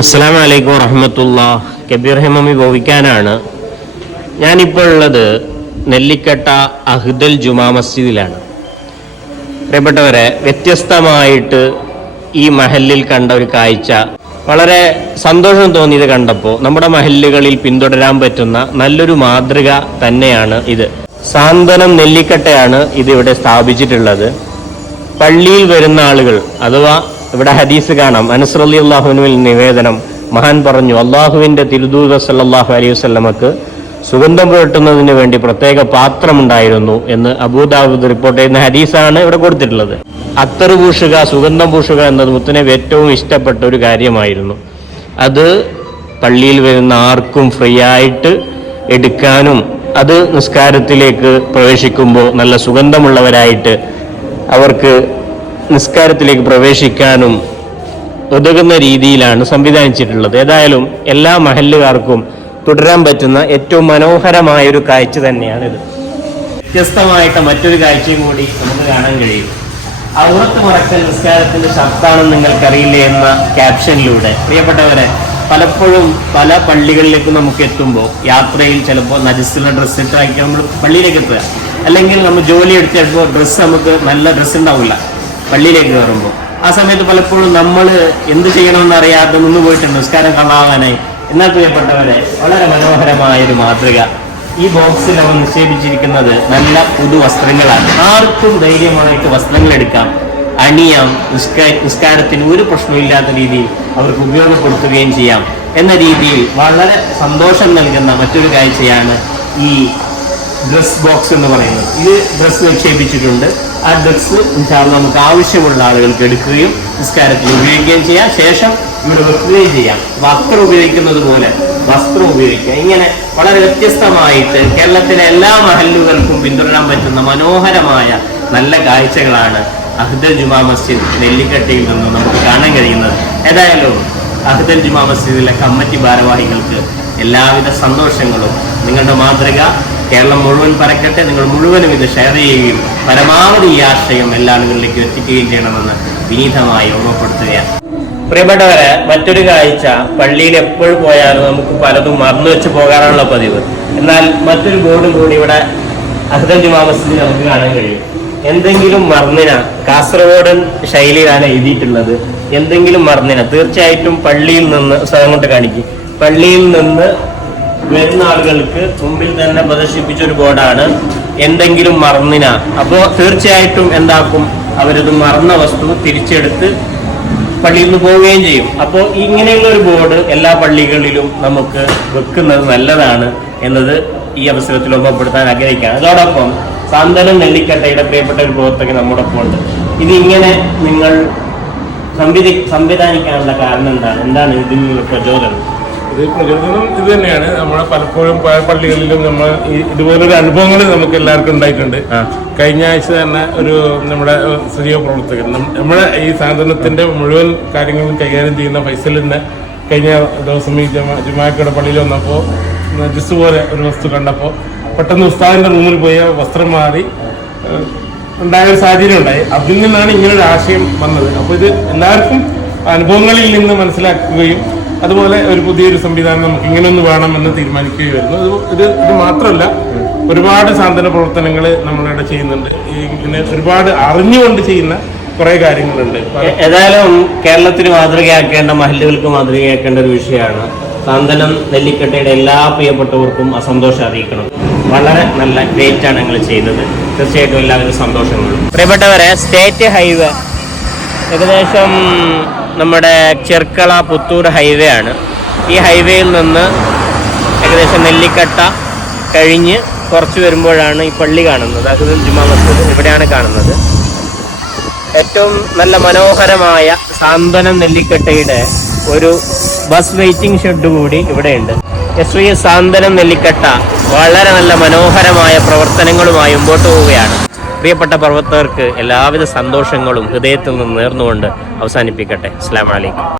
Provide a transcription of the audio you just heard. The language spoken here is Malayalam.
അസ്സാം വലൈക്കും വറഹമത്തുള്ള. കബീർ ഹെമമി ഭവിക്കാനാണ്. ഞാനിപ്പോൾ ഉള്ളത് നെല്ലിക്കട്ട അഹ്ദൽ ജുമാ മസ്ജിദിലാണ്. പ്രിയപ്പെട്ടവരെ വ്യത്യസ്തമായിട്ട് ഈ മഹലിൽ കണ്ട ഒരു കാഴ്ച. വളരെ സന്തോഷം തോന്നിയത് കണ്ടപ്പോൾ നമ്മുടെ മഹല്ലുകളിൽ പിന്തുടരാൻ പറ്റുന്ന നല്ലൊരു മാതൃക തന്നെയാണ് ഇത്. സാന്ത്വനം നെല്ലിക്കട്ടയാണ് ഇത് ഇവിടെ സ്ഥാപിച്ചിട്ടുള്ളത്. പള്ളിയിൽ വരുന്ന ആളുകൾ അഥവാ ഇവിടെ ഹദീസ് കാണാം. അനസ്രലി അള്ളാഹുവിനുവിൽ നിവേദനം. മഹാൻ പറഞ്ഞു അള്ളാഹുവിന്റെ തിരുദൂത സല്ലാഹു അലൈഹി വസ്ലമക്ക് സുഗന്ധം പുരട്ടുന്നതിന് വേണ്ടി പ്രത്യേക പാത്രമുണ്ടായിരുന്നു എന്ന് അബൂദാബുദ് റിപ്പോർട്ട് ചെയ്യുന്ന ഹദീസാണ് ഇവിടെ കൊടുത്തിട്ടുള്ളത്. അത്തറ് പൂഷുക സുഗന്ധം പൂഷുക എന്നത് മുത്തനബി ഏറ്റവും ഇഷ്ടപ്പെട്ട ഒരു കാര്യമായിരുന്നു. അത് പള്ളിയിൽ വരുന്ന ആർക്കും ഫ്രീ ആയിട്ട് എടുക്കാനും അത് നിസ്കാരത്തിലേക്ക് പ്രവേശിക്കുമ്പോൾ നല്ല സുഗന്ധമുള്ളവരായിട്ട് അവർക്ക് നിസ്കാരത്തിലേക്ക് പ്രവേശിക്കാനും ഉതകുന്ന രീതിയിലാണ് സംവിധാനിച്ചിട്ടുള്ളത്. ഏതായാലും എല്ലാ മഹല്ലുകാർക്കും തുടരാൻ പറ്റുന്ന ഏറ്റവും മനോഹരമായ ഒരു കാഴ്ച തന്നെയാണ് ഇത് വ്യത്യസ്തമായിട്ട് മറ്റൊരു കാഴ്ചയും കൂടി നമുക്ക് കാണാൻ കഴിയും. അറുപത്ത് മറക്കൽ നിസ്കാരത്തിന്റെ ശബ്ദാണെന്ന് നിങ്ങൾക്കറിയില്ലേ എന്ന ക്യാപ്ഷനിലൂടെ. പ്രിയപ്പെട്ടവരെ പലപ്പോഴും പല പള്ളികളിലേക്ക് നമുക്ക് എത്തുമ്പോൾ യാത്രയിൽ ചിലപ്പോൾ നജസ്സുള്ള ഡ്രസ്സ് ഇട്ടായിരിക്കും നമ്മൾ പള്ളിയിലേക്ക് എത്തുക. അല്ലെങ്കിൽ നമ്മൾ ജോലി എടുത്തിടുമ്പോൾ ഡ്രസ്സ് നമുക്ക് നല്ല ഡ്രസ്സ് ഉണ്ടാവില്ല. പള്ളിയിലേക്ക് കയറുമ്പോൾ. ആ സമയത്ത് പലപ്പോഴും നമ്മൾ എന്ത് ചെയ്യണമെന്ന് അറിയാതെ നിന്ന് പോയിട്ടുണ്ട്. നിസ്കാരം കാണാനായി എന്നാൽ പ്രിയപ്പെട്ടവരെ വളരെ മനോഹരമായ ഒരു മാതൃക. ഈ ബോക്സിൽ അവർ നിക്ഷേപിച്ചിരിക്കുന്നത് നല്ല പുതു വസ്ത്രങ്ങളാണ്. ആർക്കും ധൈര്യമായിട്ട് വസ്ത്രങ്ങൾ എടുക്കാം. അണിയാം നിസ്കാ- നിസ്കാരത്തിന് ഒരു പ്രശ്നമില്ലാത്ത രീതിയിൽ അവർക്ക് ഉപയോഗപ്പെടുത്തുകയും ചെയ്യാം. എന്ന രീതിയിൽ വളരെ സന്തോഷം നൽകുന്ന മറ്റൊരു കാഴ്ചയാണ് ഈ ഡ്രസ് ബോക്സ് എന്ന് പറയുന്നത്. ഇത് ഡ്രസ് നിക്ഷേപിച്ചിട്ടുണ്ട്. ആ ഡ്രഗ്സ് ഇൻഷാല്ല നമുക്ക് ആവശ്യമുള്ള ആളുകൾക്ക് എടുക്കുകയും നിസ്കാരത്തിൽ ഉപയോഗിക്കുകയും ചെയ്യാം. ശേഷം ഇവിടെ വെക്കുകയും ചെയ്യാം. വസ്ത്രം ഉപയോഗിക്കുന്നത് പോലെ വസ്ത്രം ഉപയോഗിക്കുക. ഇങ്ങനെ വളരെ വ്യത്യസ്തമായിട്ട് കേരളത്തിലെ എല്ലാ മഹല്ലുകൾക്കും പിന്തുടരാൻ പറ്റുന്ന മനോഹരമായ നല്ല കാഴ്ചകളാണ് അഹ്ദൽ ജുമാ മസ്ജിദ് നെല്ലിക്കട്ടയിൽ നിന്ന് നമുക്ക് കാണാൻ കഴിയുന്നത്. ഏതായാലും അഹ്ദൽ ജുമാ മസ്ജിദിലെ കമ്മിറ്റി ഭാരവാഹികൾക്ക് എല്ലാവിധ സന്തോഷങ്ങളും നിങ്ങളുടെ മാതൃക കേരളം മുഴുവൻ പരക്കട്ടെ നിങ്ങൾ മുഴുവനും ഇത് ഷെയർ ചെയ്യുകയും പരമാവധി ഈ ആശയം എല്ലാ ആളുകളിലേക്ക് എത്തിക്കുകയും ചെയ്യണമെന്ന് വിനീതമായി ഓർമ്മപ്പെടുത്തുകയാണ്. പ്രിയപ്പെട്ടവരെ മറ്റൊരു കാഴ്ച പള്ളിയിൽ എപ്പോഴും പോയാലും നമുക്ക് പലതും മറന്നു വെച്ച് പോകാനുള്ള പതിവ്. എന്നാൽ മറ്റൊരു ബോർഡും കൂടി ഇവിടെ അഹദൽ ജുമാ നമുക്ക് കാണാൻ കഴിയും. എന്തെങ്കിലും മറന്നിന കാസർഗോഡൻ ശൈലിയിലാണ് എഴുതിയിട്ടുള്ളത്. എന്തെങ്കിലും മറന്നിന തീർച്ചയായിട്ടും പള്ളിയിൽ നിന്ന് സ്ഥലം കൊണ്ട് കാണിക്കും പള്ളിയിൽ നിന്ന് വരുന്ന ആളുകൾക്ക് മുമ്പിൽ തന്നെ പ്രദർശിപ്പിച്ച ഒരു ബോർഡാണ്. എന്തെങ്കിലും മറന്നിന. അപ്പോൾ തീർച്ചയായിട്ടും എന്താക്കും? അവരത് മറന്ന വസ്തു തിരിച്ചെടുത്ത് പള്ളിയിൽ നിന്ന് പോവുകയും ചെയ്യും. അപ്പോൾ ഇങ്ങനെയുള്ള ഒരു ബോർഡ് എല്ലാ പള്ളികളിലും നമുക്ക് വെക്കുന്നത് നല്ലതാണ് എന്നത് ഈ അവസരത്തിൽ ഓർമ്മപ്പെടുത്താൻ ആഗ്രഹിക്കുകയാണ്. അതോടൊപ്പം സാന്ത്വനം നെല്ലിക്കട്ടയുടെ പ്രിയപ്പെട്ട ഒരു പ്രവർത്തകൻ നമ്മോടൊപ്പം ഉണ്ട്. ഇതിങ്ങനെ നിങ്ങൾ സംവിധി സംവിധാനിക്കാനുള്ള കാരണം എന്താണ്? എന്താണ് ഇതിനുള്ള പ്രചോദനം? ഇത് പ്രചോദനം ഇത് തന്നെയാണ്. നമ്മളെ പലപ്പോഴും പല പള്ളികളിലും നമ്മൾ ഈ ഇതുപോലൊരു അനുഭവങ്ങൾ നമുക്ക് എല്ലാവർക്കും ഉണ്ടായിട്ടുണ്ട്. കഴിഞ്ഞ ആഴ്ച തന്നെ ഒരു നമ്മുടെ സജീവ പ്രവർത്തകൻ നമ്മുടെ ഈ സാധനത്തിന്റെ മുഴുവൻ കാര്യങ്ങളും കൈകാര്യം ചെയ്യുന്ന ഫൈസലിന്റെ കഴിഞ്ഞ ദിവസം ഈ ജമാ ജുമാക്കയുടെ പള്ളിയിൽ വന്നപ്പോൾ ജിസ് പോലെ ഒരു വസ്തു കണ്ടപ്പോൾ പെട്ടെന്ന് ഉസ്താദിന്റെ റൂമിൽ പോയി വസ്ത്രം മാറി ഉണ്ടായ ഒരു സാഹചര്യം ഉണ്ടായി. അതിൽ നിന്നാണ് ഇങ്ങനെ ഒരു ആശയം വന്നത്. അപ്പോൾ ഇത് എല്ലാവർക്കും അനുഭവങ്ങളിൽ നിന്ന് മനസ്സിലാക്കുകയും അതുപോലെ ഒരു പുതിയൊരു സംവിധാനം നമുക്ക് ഇങ്ങനെ ഒന്ന് വേണമെന്ന് തീരുമാനിക്കുകയായിരുന്നു. ഇത് ഇത് ഇത് മാത്രമല്ല ഒരുപാട് സാന്ത്വന പ്രവർത്തനങ്ങൾ നമ്മളിവിടെ ചെയ്യുന്നുണ്ട്. ഈ ഇങ്ങനെ ഒരുപാട് അറിഞ്ഞുകൊണ്ട് ചെയ്യുന്ന കുറെ കാര്യങ്ങളുണ്ട്. ഏതായാലും കേരളത്തിന് മാതൃകയാക്കേണ്ട മഹല്ലുകൾക്ക് മാതൃകയാക്കേണ്ട ഒരു വിഷയമാണ് സാന്ത്വനം നെല്ലിക്കട്ടയുടെ എല്ലാ പ്രിയപ്പെട്ടവർക്കും അസന്തോഷം അറിയിക്കണം. വളരെ നല്ല ഗ്രേറ്റ് ആണ് നിങ്ങൾ ചെയ്തത് തീർച്ചയായിട്ടും എല്ലാവരും സന്തോഷങ്ങളും പ്രിയപ്പെട്ടവരെ സ്റ്റേറ്റ് ഹൈവേ ഏകദേശം നമ്മുടെ ചെർക്കള പുത്തൂർ ഹൈവേ ആണ്. ഈ ഹൈവേയിൽ നിന്ന് ഏകദേശം നെല്ലിക്കട്ട കഴിഞ്ഞ് കുറച്ച് വരുമ്പോഴാണ് ഈ പള്ളി കാണുന്നത്. അത് ജുമാ മസ്ജിദ് ഇവിടെയാണ് കാണുന്നത്. ഏറ്റവും നല്ല മനോഹരമായ സാന്ത്വനം നെല്ലിക്കട്ടയുടെ ഒരു ബസ് വെയിറ്റിംഗ് ഷെഡ് കൂടി ഇവിടെയുണ്ട്. S V S Santhwanam Nellikatta വളരെ നല്ല മനോഹരമായ പ്രവർത്തനങ്ങളുമായി മുമ്പോട്ട് പോവുകയാണ്. പ്രിയപ്പെട്ട പ്രവർത്തകർക്ക് എല്ലാവിധ സന്തോഷങ്ങളും ഹൃദയത്തിൽ നിന്ന് നേർന്നുകൊണ്ട് അവസാനിപ്പിക്കട്ടെ. അസ്ലാം വലൈക്കും